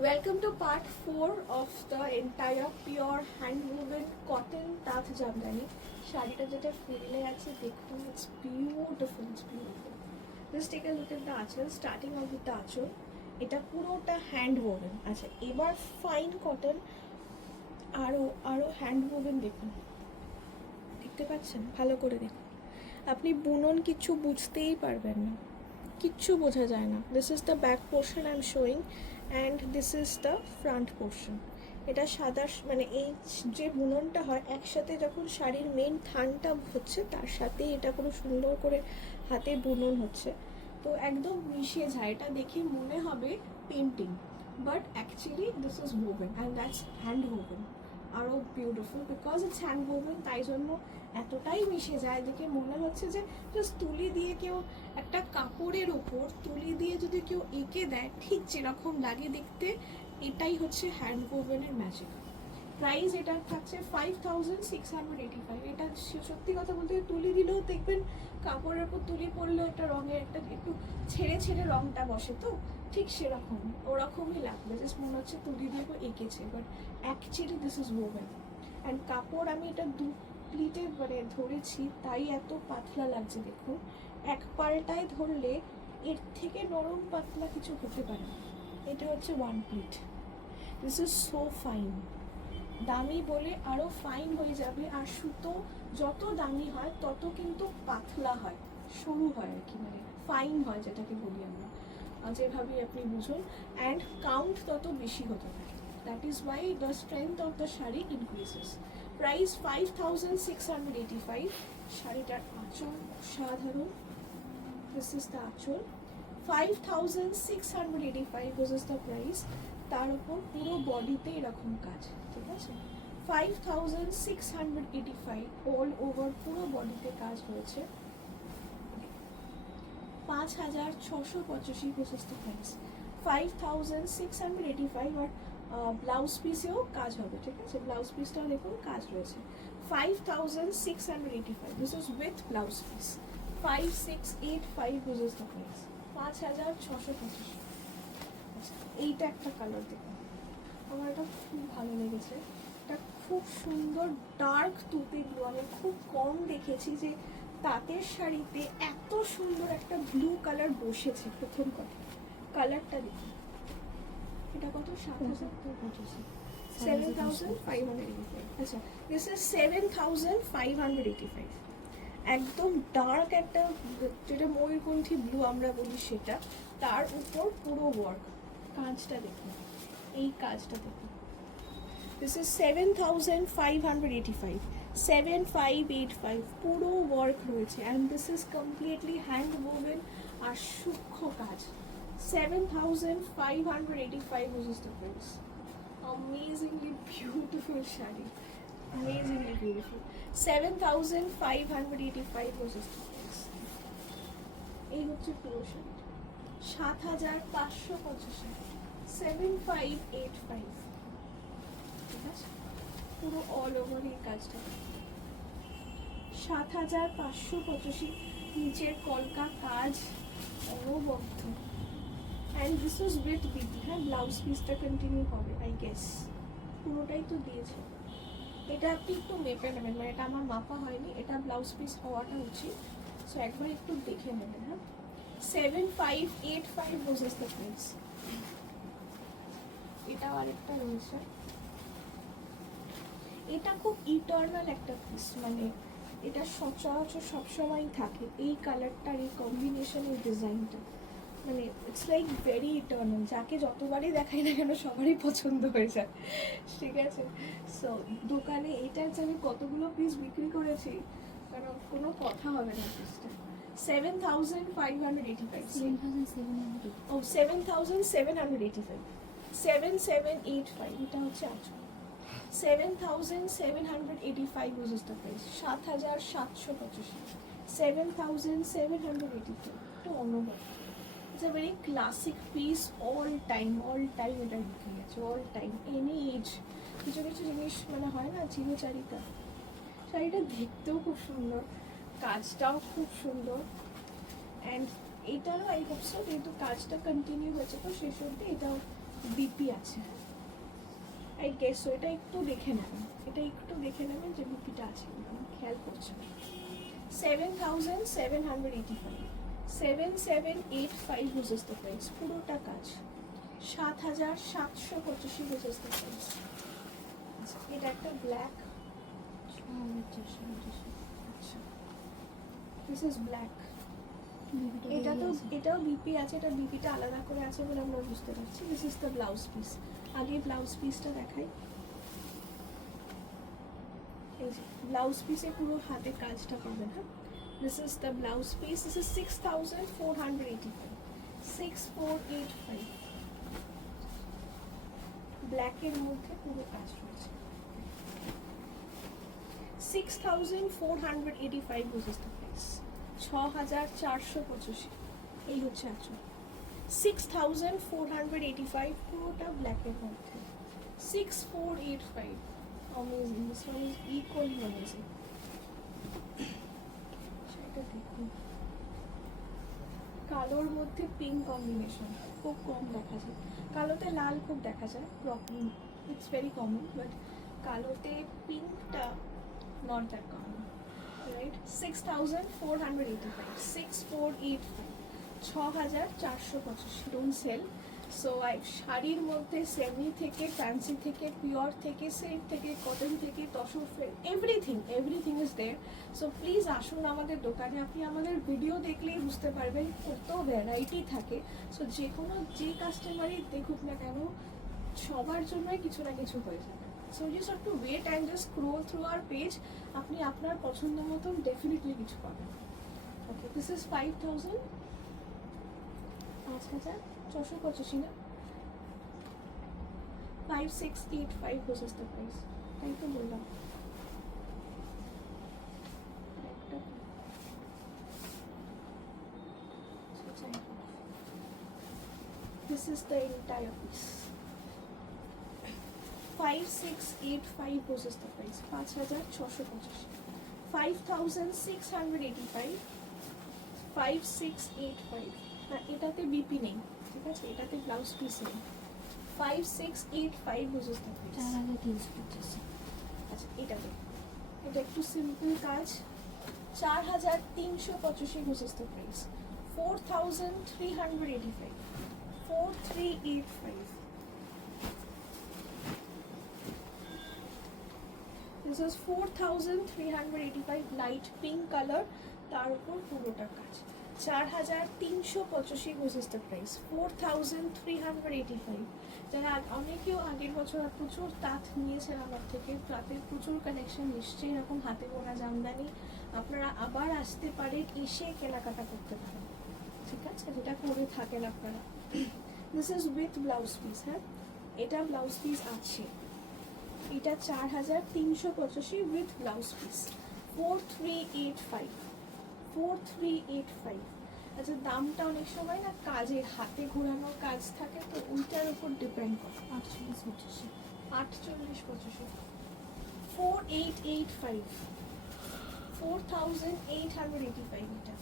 Welcome to part 4 of the entire pure hand woven cotton tath jamdani. শাড়িটা যেটা ফুলে আছে দেখুন, it's beautiful, it's beautiful. Just take a look at the achal, starting off with the achal. এটা পুরোটা hand woven। আচ্ছা, এবার fine cotton আরো হ্যান্ড woven দেখুন, দেখতে পাচ্ছেন? ভালো করে দেখুন, আপনি বুনন কিচ্ছু বুঝতেই পারবেন না, কিচ্ছু বোঝা যায় না। This is the back portion I am showing and this is the front portion. এটা সাদা, মানে এই যে বুননটা হয় একসাথে যখন শাড়ির মেন থানটা হচ্ছে তার সাথে এটা কোনো সুন্দর করে হাতে বুনন হচ্ছে, তো একদম মিশে যায়। এটা দেখে মনে হবে painting, but actually this is woven and that's hand woven। আরও beautiful because it's hand woven, তাই জন্য এতটাই মিশে যায় দেখে মনে হচ্ছে যে জাস্ট তুলি দিয়ে কেউ একটা কাপড়ের ওপর তুলি দিয়ে যদি কেউ এঁকে দেয় ঠিক যেরকম লাগে দেখতে, এটাই হচ্ছে হ্যান্ড ওভেনের ম্যাজিক। প্রাইস এটা থাকছে 5685। এটা সত্যি কথা বলতে তুলি দিলেও দেখবেন কাপড়ের ওপর তুলি পরলেও একটা রঙের একটা একটু ছেড়ে ছেড়ে রঙটা বসে, তো ঠিক সেরকম ওরকমই লাগবে, জাস্ট মনে হচ্ছে তুলি দিয়ে কেউ এঁকেছে, but actually this is oven. And কাপড় আমি এটা দু প্লিটে মানে ধরেছি তাই এত পাতলা লাগছে দেখুন। এক পাল্টায় ধরলে এর থেকে নরম পাতলা কিছু হতে পারে না। এটা হচ্ছে one pleat. This is so fine. দামি বলে আরও ফাইন হয়ে যাবে, আর সুতো যত দামি হয় তত কিন্তু পাতলা হয়, সরু হয় আর কি, মানে ফাইন হয় যেটাকে বলি আমরা, যেভাবেই আপনি বুঝুন। অ্যান্ড কাউন্ট তত বেশি হতে পারে, that is why the strength of the sari increases. Price 5685। শাড়িটার আঁচল সাধারণ, দিস ইজ দ্য আঁচল। 5685 দিস ইজ দ্য প্রাইস। তার উপর পুরো বডিতে এরকম কাজ, ঠিক আছে? 5685 অল ওভার পুরো বডিতে কাজ হয়েছে। 5685 দিস ইজ দ্য প্রাইস। 5685 আর ব্লাউজ পিসেও কাজ হবে, ঠিক আছে? ব্লাউজ পিসটাও দেখুন কাজ রয়েছে। 5685 this is with blouse piece. 5685 this is the price. 5685। আচ্ছা, এইটা একটা কালার দেখুন, আমার এটা খুব ভালো লেগেছে। এটা খুব সুন্দর ডার্ক তুতে ব্লু। আমি খুব কম দেখেছি যে তাঁতের শাড়িতে এত সুন্দর একটা ব্লু কালার বসেছে। প্রথম কথা কালারটা দেখুন, এটা কত? 7585। আচ্ছা, দিস ইজ 7585। একদম ডার্ক একটা, যেটা ময়ূরকণ্ঠী ব্লু আমরা বলি সেটা, তার উপর পুরো ওয়ার্ক। কাজটা দেখুন, এই কাজটা দেখুন। This is 7585। 7585 পুরো ওয়ার্ক রয়েছে, and this is completely hand woven আর সূক্ষ্ম কাজ। 7585 is the price. Amazingly beautiful sari, amazingly beautiful. 7585 was the price. এই হচ্ছে পুরো শাড়ি। 7585। 7585, ঠিক আছে? পুরো অল ওভার এই কাজটা। 7585 নিচের কলকা কাজ অনবদ্য। অ্যান্ড দিস ওয়াজ উইথ বিটি। হ্যাঁ, ব্লাউজ পিসটা কন্টিনিউ হবে আই গেস, পুরোটাই তো দিয়েছে। এটা আপনি একটু মেপে নেবেন, মানে এটা আমার মাপা হয়নি, এটা ব্লাউজ পিস হওয়াটা উচিত, সো একবার একটু দেখে নেবেন। হ্যাঁ, 7585 was the price. এটাও আরেকটা রয়েছে, এটা খুব ইটার্নাল একটা পিস, মানে এটা সচরাচর সবসময়ই থাকে এই কালারটার এই কম্বিনেশনের ডিজাইনটা, মানে ইটস লাইক ভেরি ইটার্নাল। যাকে যতবারই দেখাই না কেন সবারই পছন্দ হয়ে যায়, ঠিক আছে? সো দোকানে এইটার যে আমি কতগুলো পিস বিক্রি করেছি, কারণ কোনো কথা হবে না পিসটা। 7585। ও 7785। 7785 এটা হচ্ছে আচ্ছা। 7785 was the price. 7785। 7785 এটা অন্যবার। It's a very classic piece, all time এটা বিক্রি আছে, all time, any age। কিছু কিছু জিনিস মানে হয় না চিরচারিতা। শাড়িটা দেখতেও খুব সুন্দর, কাজটাও খুব সুন্দর, অ্যান্ড এইটারও এই হোপসো যেহেতু কাজটা কন্টিনিউ হয়েছে তো শেষ অবধি এটাও বিপি আছে, আই গেস এটা একটু দেখে নেবেন, এটা একটু দেখে নেবেন যে বিপিটা আছে কিনা, খেয়াল করছেন। 7,785, 7,785 বুঝেছ তো প্রাইস, পুরোটা কাজ 7,785 বুঝেছ তো প্রাইস। আচ্ছা এটা একটা ব্ল্যাক, আচ্ছা দিস ইজ ব্ল্যাক। এটা তো এটাও বিপি আছে, এটা বিপিটা আলাদা করে আছে বলে আমরা বুঝতে পারছি। This is the blouse piece. আগে ব্লাউজ পিসটা দেখাই। এই যে ব্লাউজ পিসে পুরো হাতে কাজটা পাবেন। হ্যাঁ, this is the blouse piece. This is 6,485, 6,485 ব্ল্যাকের মধ্যে পুরো কাজ রয়েছে। 6,485 বুঝেছ তো প্রাইস, 6,485 এই হচ্ছে আঁচল। 6,485 পুরোটা ব্ল্যাকের মধ্যে, 6,485। Amazing, this one is equally amazing. সেটা দেখুন, কালোর মধ্যে পিঙ্ক কম্বিনেশন খুব কম দেখা যায়, কালোতে লাল খুব দেখা যায়, ইটস ভেরি কমন, বাট কালোতে পিঙ্কটা not that common, right? 6,485, 6,485, 6,485 don't sell. So শাড়ির মধ্যে সেমি থেকে, ফ্যান্সি থেকে, পিওর থেকে, সিল্ক থেকে, কটন থেকে, tussar, everything is there. So please আসুন আমাদের দোকানে, আপনি আমাদের ভিডিও দেখলেই বুঝতে পারবেন কত ভ্যারাইটি থাকে। সো যে কোনো যে কাস্টমারই দেখুক না কেন, সবার জন্যই কিছু না কিছু হয়ে যাবে। So you just have to wait and just scroll through our page. আপনি আপনার পছন্দ মতন ডেফিনেটলি কিছু পাবেন। ওকে, দিস ইজ 5,000, 5,485 না, 5,685 was the price, তাই তো বললাম। This is the entire piece. 5,685 was the price, 5,685, 5,685, 5,685। হ্যাঁ, এটাতে বিপি নেই, ঠিক আছে, এটাতে ব্লাউজ পিস নেই। 5,685 was the price। আচ্ছা এটা একটু সিম্পল কাজ, 4,385 was the price, 4,385, 4,385। This is 4,385, light pink colour, তার উপর পুরোটা কাজ, 4,385 was the price, 4,385। যারা অনেকেও আগের বছর প্রচুর তাঁত নিয়েছেন আমার থেকে, তাঁতের প্রচুর কালেকশন নিশ্চয়ই এরকম হাতে বোনা জামদানি আপনারা আবার আসতে পারেন, এসে কেনাকাটা করতে পারেন, ঠিক আছে, যেটা করে থাকেন আপনারা। This is with blouse piece. হ্যাঁ, এটা ব্লাউজ পিস আছে, এটা 4,385 উইথ ব্লাউজ পিস, 4,385, 4,385। আচ্ছা দামটা অনেক সময় না কাজের হাতে ঘোরানোর কাজ থাকে, তো ওইটার উপর ডিপেন্ড করে। 48,85, 4,885, 4,885 এটা,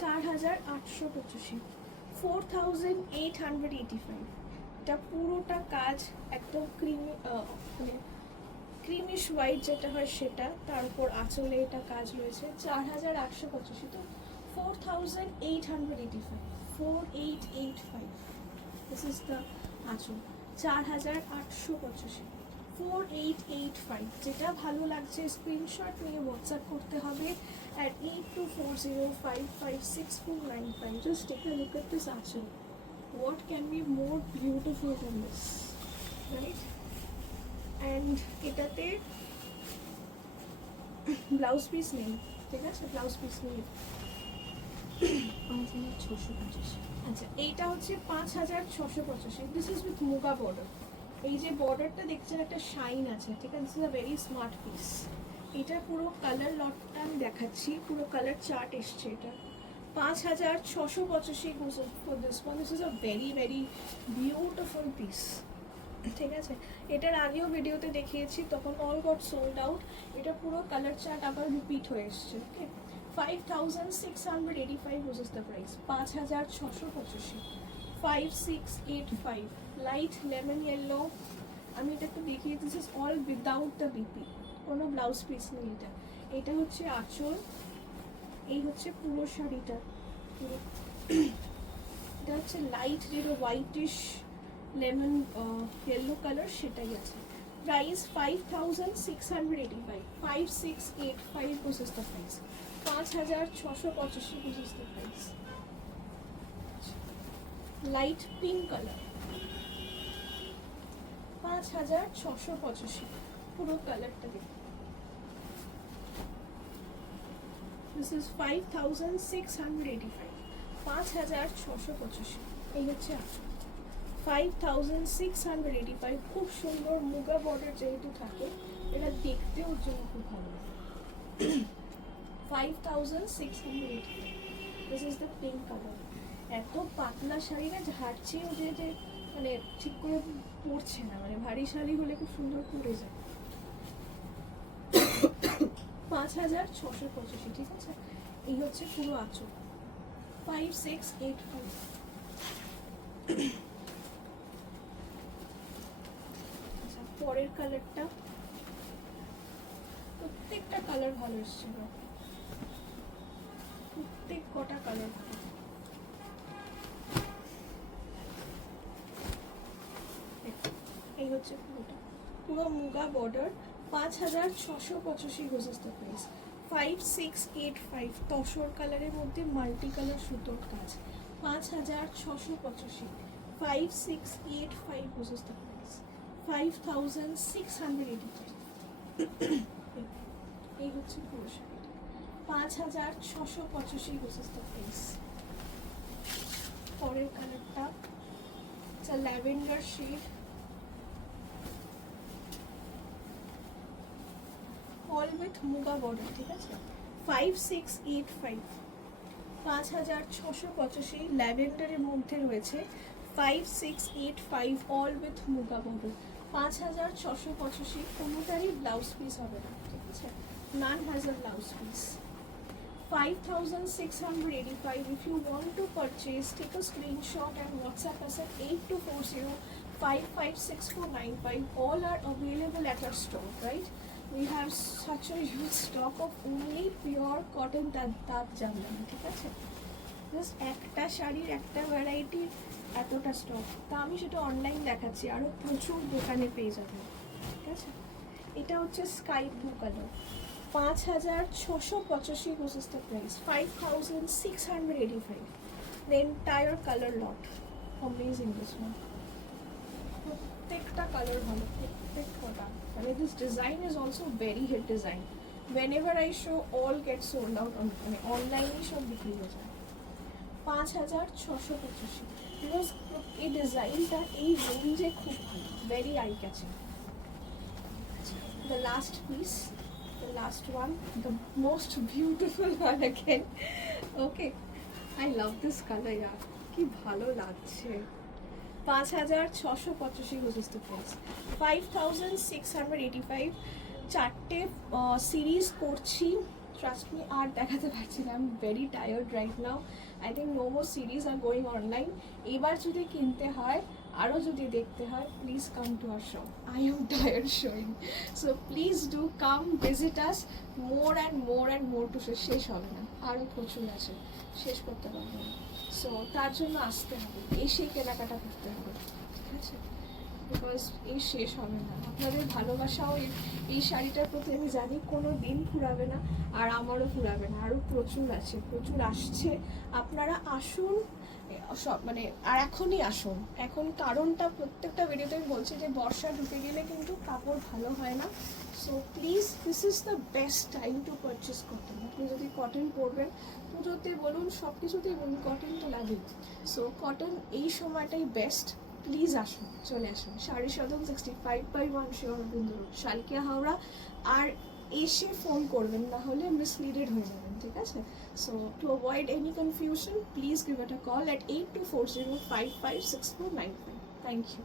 4,885, 4,885। এটা পুরোটা কাজ একদম ক্রিমি, মানে ক্রিমিশ হোয়াইট যেটা হয় সেটা, তার উপর আঁচলে এটা কাজ রয়েছে, 4,885। তো 4,885, 4,885, দিস ইজ দ্য আঁচল, 4,885, 4,885। যেটা ভালো লাগছে স্ক্রিনশট নিয়ে হোয়াটসঅ্যাপ করতে হবে at 8240556495. Just take a look at this আঁচল. What can be more beautiful than this, right? And এটাতে ব্লাউজ পিস নেই, ঠিক আছে, ব্লাউজ পিস নেই। 5,685। আচ্ছা এইটা হচ্ছে 5,685। This is with muga border. এই যে বর্ডারটা দেখছেন একটা শাইন আছে, ঠিক আছে, this is a very smart piece. এটা পুরো কালার লটটা আমি দেখাচ্ছি, পুরো কালার চার্ট এসছে এটা। 5,685 goes for this one. This is a very very beautiful piece, ঠিক আছে। এটার আগেও ভিডিওতে দেখিয়েছি, তখন অল গট সোল্ড আউট। এটা পুরো কালার চার্ট আবার রিপিট হয়ে এসছে। ওকে, 5,685 was the price, 5,685, 5685 light lemon yellow. আমি এটা একটু দেখিয়ে, this is all without the BP, কোনো ব্লাউজ পিস নেই। এটা হচ্ছে আঁচল, এই হচ্ছে পুরো শাড়িটা। পুরো এটা হচ্ছে লাইট যেটা হোয়াইটিশ লেমন ইয়েলো কালার, সেটাই আছে। Price 5685, 5685 was is the price, 5685 was is the price। Light pink colour 5685, পুরো কালারটা দেখুন। This is 5685, 5685। এই হচ্ছে 5685, খুব সুন্দর মুগা বর্ডার যেহেতু থাকে, এটা দেখতেও জন্য খুব ভালো লাগে। 5685, this is the pink colour. এত পাতলা শাড়ি না, ঝাড়ছেও যে মানে ঠিক করে পরছে না, মানে ভারী শাড়ি হলে খুব সুন্দর পরে যায়। 5685, ঠিক আছে। এই হচ্ছে পুরো আঁচল, 5685। আচ্ছা, পরের কালারটা, প্রত্যেকটা কালার ভালো এসছে, প্রত্যেক কটা কালার ভালো। এই হচ্ছে পুরোটা, পুরো muga border, 5685 was the price, 5685। Tussar কালারের মধ্যে মাল্টি কালার সুতোর কাজ, 5685, 5685 was the price, 5685। এই হচ্ছে পুরো শাড়িটা, 5685 was the price। পরের কালারটা lavender shade, all with muga border, ঠিক আছে। 5685, 5685 ল্যাভেন্ডারের মধ্যে রয়েছে, 5685 অল উইথ মুগা বর্ডার, 5685। কোনোটারই ব্লাউজ পিস হবে না, ঠিক আছে, none has a blouse piece. 5685, if you want to purchase, take a screenshot and WhatsApp us at 8240556495. All are available at our store, right? We have such a huge stock of only pure cotton তাঁত জামদানি, ঠিক আছে। Just একটা শাড়ির একটা variety, এতটা stock, তা আমি সেটা অনলাইন দেখাচ্ছি, আরও প্রচুর দোকানে পেয়ে যাবেন, ঠিক আছে। এটা হচ্ছে sky blue colour, 5685 was the price, 5685। The entire color lot, amazing this one, প্রত্যেকটা কালার ভালো, প্রত্যেকটা। মানে this design is also very hit design, whenever I show all get sold out on, মানে অনলাইনেই সব বিক্রি হয়ে যায়। 5685, বিকজ এই ডিজাইনটা এই রেঞ্জে খুব ভালো, very eye catching. The last piece, the last one, the most beautiful one again. Okay, I love this color, yaar, কি ভালো লাগছে। 5685 was the price, 5685। চারটে সিরিজ করছি, ট্রাস্ট মি, আর দেখাতে পারছি না, I am very tired right now. I think no more series are going online. এবার যদি কিনতে হয়, আরও যদি দেখতে হয়, please come to our shop, I am tired showing. So please do come visit us, more and more and more to শেষ হবে না, আরও প্রচুর আছে, শেষ করতে পারবো না। সো তার জন্য আসতে হবে, এসে কেনাকাটা করতে হবে, ঠিক আছে, বিকজ এই শেষ হবে না। আপনাদের ভালোবাসাও এই শাড়িটার প্রতি আমি জানি কোনো দিন ফুরাবে না, আর আমারও ফুরাবে না, আরও প্রচুর আছে, প্রচুর আসছে। আপনারা আসুন, সব মানে, আর এখনই আসুন এখন, কারণটা প্রত্যেকটা ভিডিওতে আমি বলছি যে বর্ষা ঢুকে গেলে কিন্তু কাপড় ভালো হয় না। So please, this is the best time to purchase cotton. আপনি যদি কটন পরবেন, পুজোতে বলুন, সব কিছুতেই বলুন, কটন তো লাগেই। সো কটন এই সময়টাই বেস্ট, প্লিজ আসুন, চলে আসুন। শাড়ি সদন 65/1 শিবরবীন্দ্র রোড, শালকিয়া, হাওড়া। আর এসে ফোন করবেন, না হলে মিসলিডেড হয়ে যাবেন, ঠিক আছে। So to avoid any confusion, please give it a call at 8240556495. Thank you.